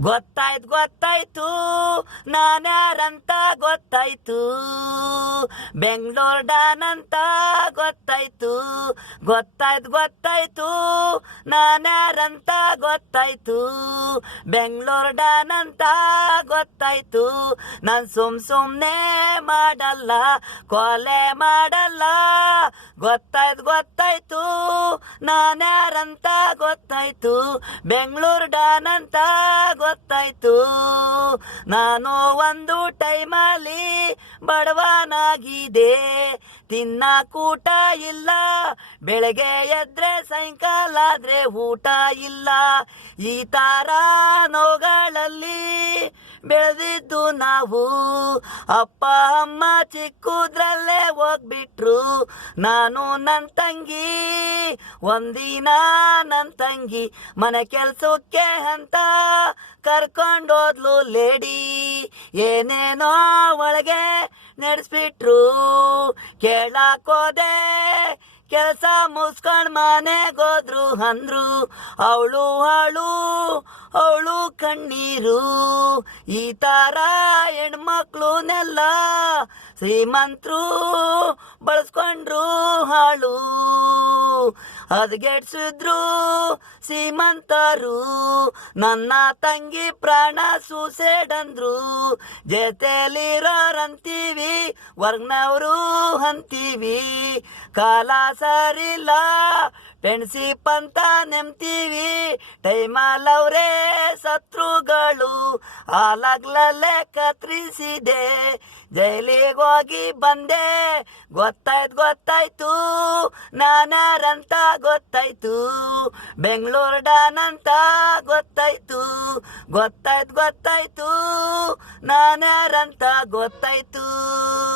ಗೊತ್ತಾಯ್ತು ನಾನ್ಯಾರಂತ ಗೊತ್ತಾಯ್ತು. ಬೆಂಗಳೂರು ಡಾನ್ ಅಂತ ಗೊತ್ತಾಯ್ತು. ಗೊತ್ತಾಯ್ತು ನಾನ್ಯಾರಂತ ಗೊತ್ತಾಯ್ತು. ಬೆಂಗಳೂರು ಡಾನ್ ಅಂತ ಗೊತ್ತಾಯ್ತು. ನಾನು ಸುಮ್ನೆ ಮಾಡಲ್ಲ, ಕೊಲೆ ಮಾಡಲ್ಲ. ಗೊತ್ತಾಯ್ತು ನಾನ್ಯಾರಂತ ಗೊತ್ತಾಯ್ತು. ಬೆಂಗಳೂರು ಡಾನ್ ಅಂತ ಗೊತ್ತಾಯ್ತು. ನಾನು ಒಂದು ಟೈಮಲ್ಲಿ ಬಡವನಾಗಿದೆ, ತಿನ್ನಕೂಟ ಇಲ್ಲ. ಬೆಳಗ್ಗೆ ಎದ್ರೆ ಸಾಯಂಕಾಲ ಆದ್ರೆ ಊಟ ಇಲ್ಲ. ಈ ತರ ನೋವುಗಳಲ್ಲಿ ಬೆಳೆದಿದ್ದು ನಾವು. ಅಪ್ಪ ಅಮ್ಮ ಚಿಕ್ಕದ್ರಲ್ಲೇ ಹೋಗ್ಬಿಟ್ರು. ನಾನು ನನ್ನ ತಂಗಿ ಒಂದಿನ ನನ್ನ ತಂಗಿ ಮನೆ ಕೆಲ್ಸಕ್ಕೆ ಅಂತ ಕರ್ಕೊಂಡೋದ್ಲು ಲೇಡಿ. ಏನೇನೋ ಒಳಗೆ ನಡೆಸ್ಬಿಟ್ರು. ಕೇಳಾಕೋದೆ ಕೆಲಸ ಮುಸ್ಕೊಂಡ್ ಮನೆಗೋದ್ರು ಅಂದ್ರು. ಅವಳು ಕಣ್ಣೀರು. ಈ ತರ ಹೆಣ್ಮಕ್ಳುನೆಲ್ಲ ಶ್ರೀಮಂತರು ಬಳಸ್ಕೊಂಡ್ರು ಹಾಳು. ಹದಗೆಡ್ಸಿದ್ರು ಶ್ರೀಮಂತರು. ನನ್ನ ತಂಗಿ ಪ್ರಾಣ ಸೂಸೈಡ್ ಅಂದ್ರು. ಜೊತೆಲಿರೋರಂತೀವಿ, ವರ್ಗ್ನವರು ಅಂತೀವಿ. ಕಾಲ ಸರಿಲ್ಲ ಫ್ರೆಂಡ್ಶಿಪ್ ಅಂತ ನೆಮ್ತೀವಿ. ಟೈಮಲ್ಲವ್ರೇ ಶತ್ರುಗಳು. ಆಲಗ್ಲಲ್ಲೇ ಕತ್ರಿಸಿದೆ, ಜೈಲಿಗೆ ಹೋಗಿ ಬಂದೆ. ಗೊತ್ತಾಯ್ತು ನಾನ್ಯಾರಂತ ಗೊತ್ತಾಯ್ತು. ಬೆಂಗಳೂರು ಡಾನ್ ಅಂತ ಗೊತ್ತಾಯ್ತು. ನಾನ್ಯಾರಂತ ಗೊತ್ತಾಯ್ತು.